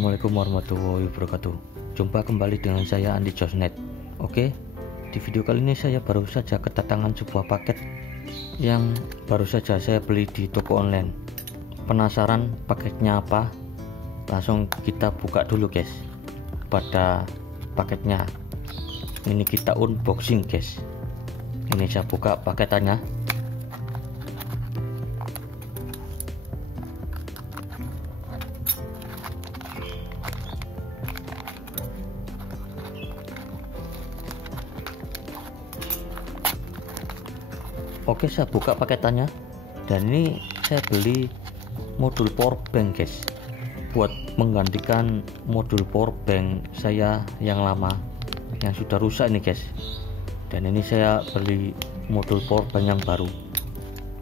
Assalamualaikum warahmatullahi wabarakatuh. Jumpa kembali dengan saya Andi Josnet. Oke, di video kali ini saya baru saja kedatangan sebuah paket yang baru saja saya beli di toko online. Penasaran paketnya apa? Langsung kita buka dulu guys. Pada paketnya ini kita unboxing guys. Ini saya buka paketannya. Oke, saya buka paketannya dan ini saya beli modul power bank guys, buat menggantikan modul power bank saya yang lama yang sudah rusak ini guys. Dan ini saya beli modul power bank yang baru,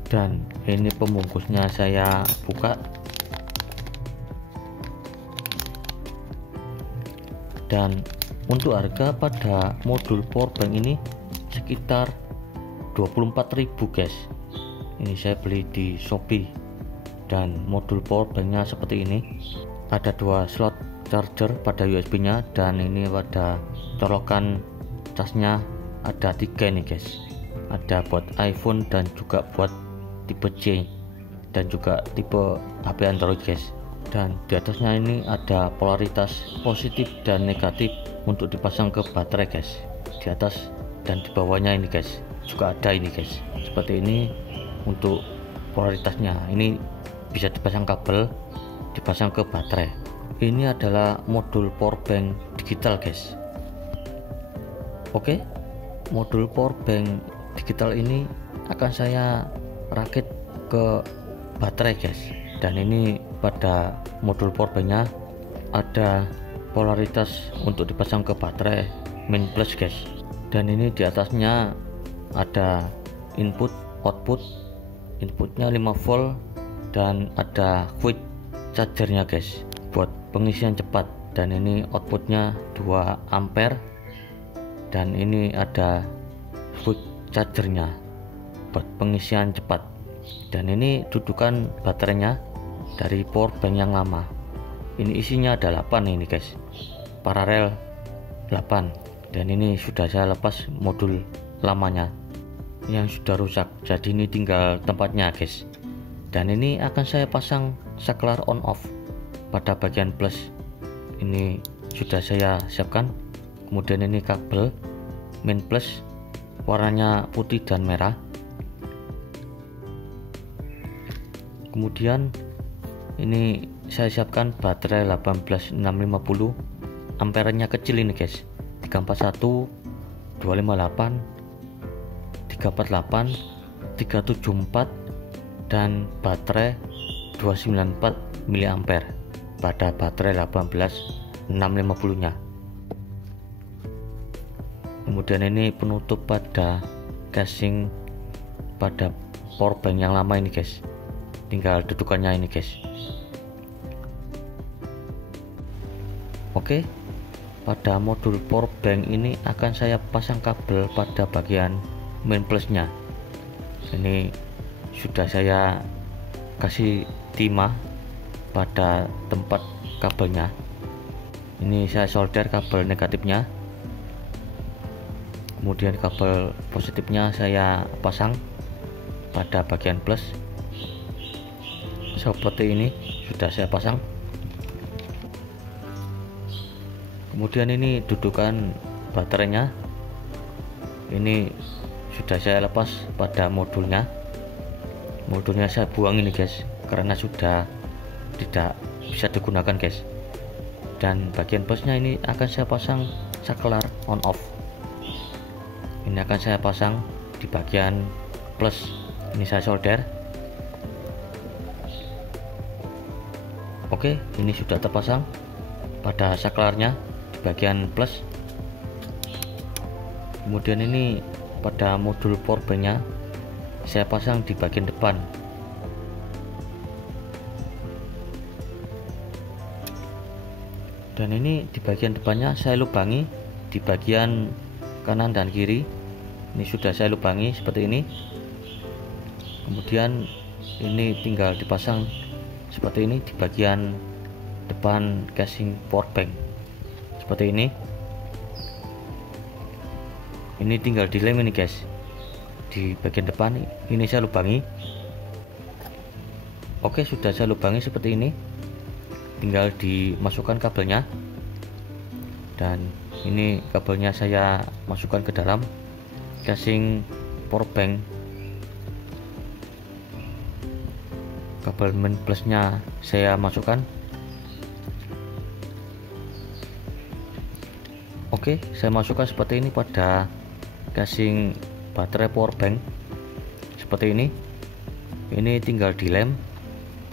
dan ini pembungkusnya saya buka. Dan untuk harga pada modul power bank ini sekitar 24.000 guys. Ini saya beli di Shopee. Dan modul power banknya seperti ini, ada dua slot charger pada USB nya, dan ini pada colokan casnya ada 3 ini guys. Ada buat iPhone dan juga buat tipe C dan juga tipe HP Android guys. Dan di atasnya ini ada polaritas positif dan negatif untuk dipasang ke baterai guys. Di atas dan di bawahnya ini guys juga ada ini guys, seperti ini untuk polaritasnya. Ini bisa dipasang kabel, dipasang ke baterai. Ini adalah modul power bank digital guys. Oke, modul power bank digital ini akan saya rakit ke baterai guys. Dan ini pada modul power banknya ada polaritas untuk dipasang ke baterai min plus guys. Dan ini di atasnya ada input output, inputnya 5 volt, dan ada quick chargernya guys buat pengisian cepat. Dan ini outputnya 2 ampere, dan ini ada quick chargernya buat pengisian cepat. Dan ini dudukan baterainya dari power bank yang lama. Ini isinya ada 8 ini guys, paralel 8. Dan ini sudah saya lepas modul lamanya yang sudah rusak, jadi ini tinggal tempatnya guys. Dan ini akan saya pasang saklar on off pada bagian plus. Ini sudah saya siapkan. Kemudian ini kabel min plus, warnanya putih dan merah. Kemudian ini saya siapkan baterai 18650, amperenya kecil ini guys, 341, 258, 348, 374, dan baterai 294 mAh pada baterai 18650 nya. Kemudian ini penutup pada casing pada power bank yang lama ini guys, tinggal dudukannya ini guys. Oke, pada modul power bank ini akan saya pasang kabel pada bagian main plusnya. Ini sudah saya kasih timah pada tempat kabelnya. Ini saya solder kabel negatifnya, kemudian kabel positifnya saya pasang pada bagian plus seperti ini, sudah saya pasang. Kemudian ini dudukan baterainya, ini sudah saya lepas pada modulnya. Modulnya saya buang ini guys, karena sudah tidak bisa digunakan guys. Dan bagian plusnya ini akan saya pasang saklar on off. Ini akan saya pasang di bagian plus. Ini saya solder. Oke, ini sudah terpasang pada saklarnya di bagian plus. Kemudian ini pada modul power banknya saya pasang di bagian depan. Dan ini di bagian depannya saya lubangi di bagian kanan dan kiri. Ini sudah saya lubangi seperti ini. Kemudian ini tinggal dipasang seperti ini di bagian depan casing powerbank seperti ini. Ini tinggal dilem ini guys, di bagian depan ini saya lubangi. Oke, sudah saya lubangi seperti ini, tinggal dimasukkan kabelnya, dan ini kabelnya saya masukkan ke dalam casing powerbank. Kabel main plusnya saya masukkan. Oke, saya masukkan seperti ini pada casing baterai powerbank seperti ini. Ini tinggal dilem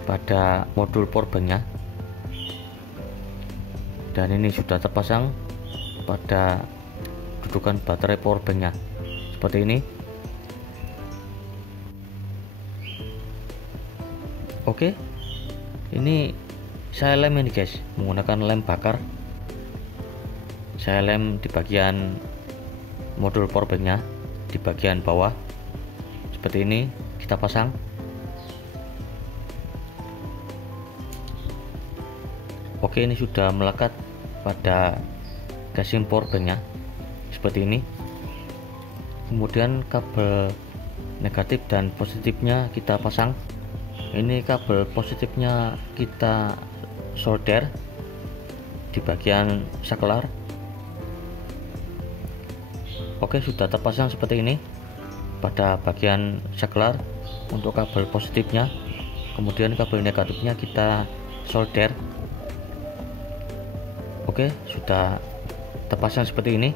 pada modul powerbanknya, dan ini sudah terpasang pada dudukan baterai powerbanknya seperti ini. Oke, ini saya lem ini guys menggunakan lem bakar. Saya lem di bagian modul powerbanknya di bagian bawah seperti ini, kita pasang. Oke, ini sudah melekat pada casing powerbanknya seperti ini. Kemudian kabel negatif dan positifnya kita pasang. Ini kabel positifnya kita solder di bagian saklar. Oke, sudah terpasang seperti ini pada bagian saklar untuk kabel positifnya. Kemudian kabel negatifnya kita solder. Oke, sudah terpasang seperti ini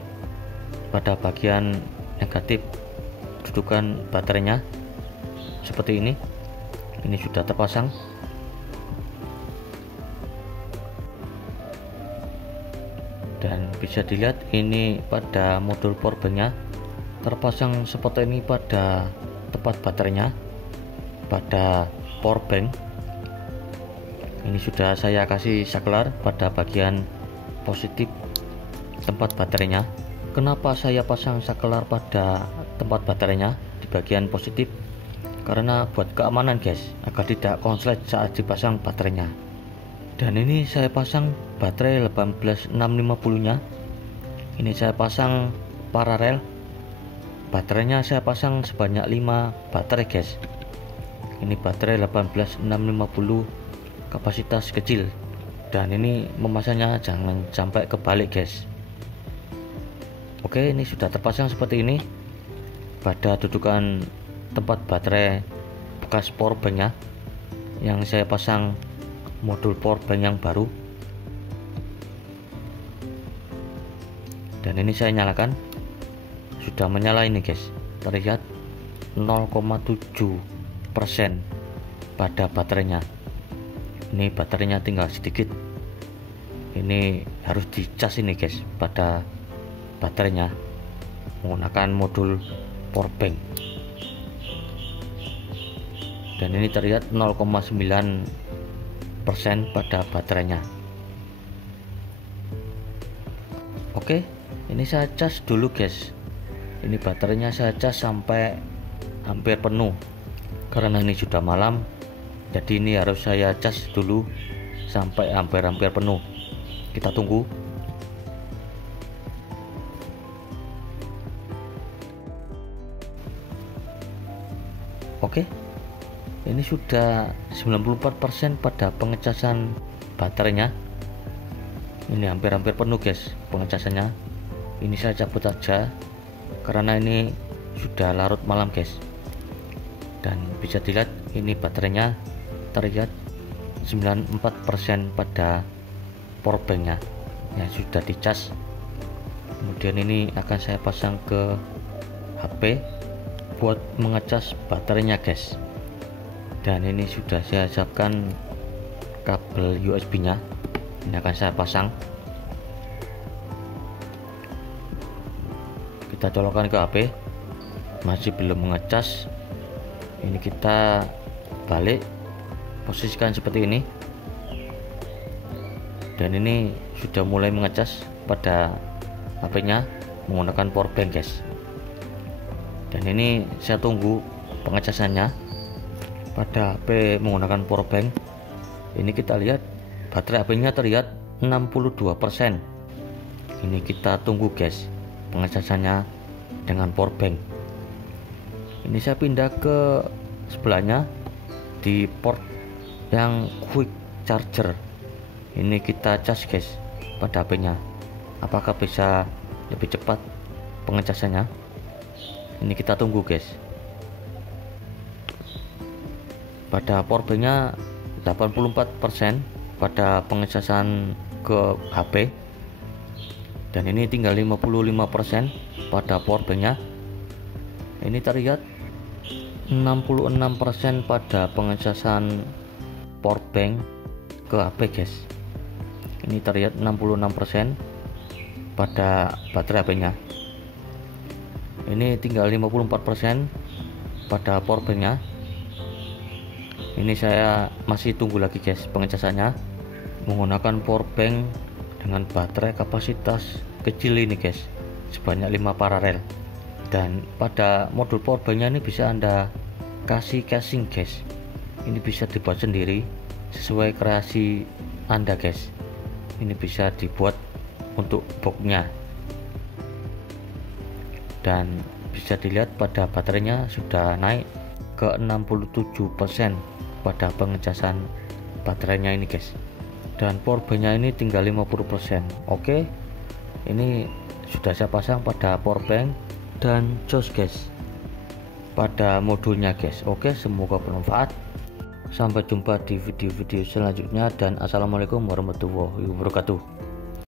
pada bagian negatif dudukan baterainya seperti ini. Ini sudah terpasang. Dan bisa dilihat ini pada modul powerbanknya terpasang seperti ini pada tempat baterainya pada powerbank. Ini sudah saya kasih saklar pada bagian positif tempat baterainya. Kenapa saya pasang saklar pada tempat baterainya di bagian positif? Karena buat keamanan guys, agar tidak konslet saat dipasang baterainya. Dan ini saya pasang baterai 18650 nya. Ini saya pasang paralel. Baterainya saya pasang sebanyak 5 baterai guys. Ini baterai 18650 kapasitas kecil, dan ini memasangnya jangan sampai kebalik guys. Oke, ini sudah terpasang seperti ini pada dudukan tempat baterai bekas powerbanknya yang saya pasang modul powerbank yang baru. Dan ini saya nyalakan, sudah menyala ini guys, terlihat 0,7% pada baterainya. Ini baterainya tinggal sedikit, ini harus dicas ini guys pada baterainya menggunakan modul powerbank. Dan ini terlihat 0,9% pada baterainya. Oke, ini saya cas dulu guys. Ini baterainya saya cas sampai hampir penuh, karena ini sudah malam, jadi ini harus saya cas dulu sampai hampir penuh. Kita tunggu. Oke, ini sudah 94% pada pengecasan baterainya. Ini hampir penuh guys pengecasannya. Ini saya cabut saja karena ini sudah larut malam guys. Dan bisa dilihat ini baterainya terlihat 94% pada powerbanknya yang sudah dicas. Kemudian ini akan saya pasang ke HP buat mengecas baterainya guys. Dan ini sudah saya siapkan kabel USB nya, ini akan saya pasang. Kita colokkan ke HP, masih belum mengecas. Ini kita balik, posisikan seperti ini, dan ini sudah mulai mengecas pada HP nya menggunakan powerbank guys. Dan ini saya tunggu pengecasannya pada HP menggunakan powerbank. Ini kita lihat baterai HP-nya terlihat 62%. Ini kita tunggu guys pengecasannya dengan powerbank. Ini saya pindah ke sebelahnya di port yang quick charger. Ini kita cas guys pada HP-nya. Apakah bisa lebih cepat pengecasannya? Ini kita tunggu guys. Pada powerbanknya 84% pada pengecasan ke HP, dan ini tinggal 55% pada powerbanknya. Ini terlihat 66% pada pengecasan powerbank ke HP guys. Ini terlihat 66% pada baterai HP-nya. Ini tinggal 54% pada powerbanknya. Ini saya masih tunggu lagi guys pengecasannya menggunakan powerbank dengan baterai kapasitas kecil ini guys, sebanyak 5 paralel. Dan pada modul powerbanknya ini bisa Anda kasih casing guys. Ini bisa dibuat sendiri sesuai kreasi Anda guys. Ini bisa dibuat untuk boxnya, dan bisa dilihat pada baterainya sudah naik ke 67% pada pengecasan baterainya ini guys. Dan powerbanknya ini tinggal 50%. Oke, ini sudah saya pasang pada powerbank dan jos guys pada modulnya guys. Oke, semoga bermanfaat. Sampai jumpa di video-video selanjutnya, dan assalamualaikum warahmatullahi wabarakatuh.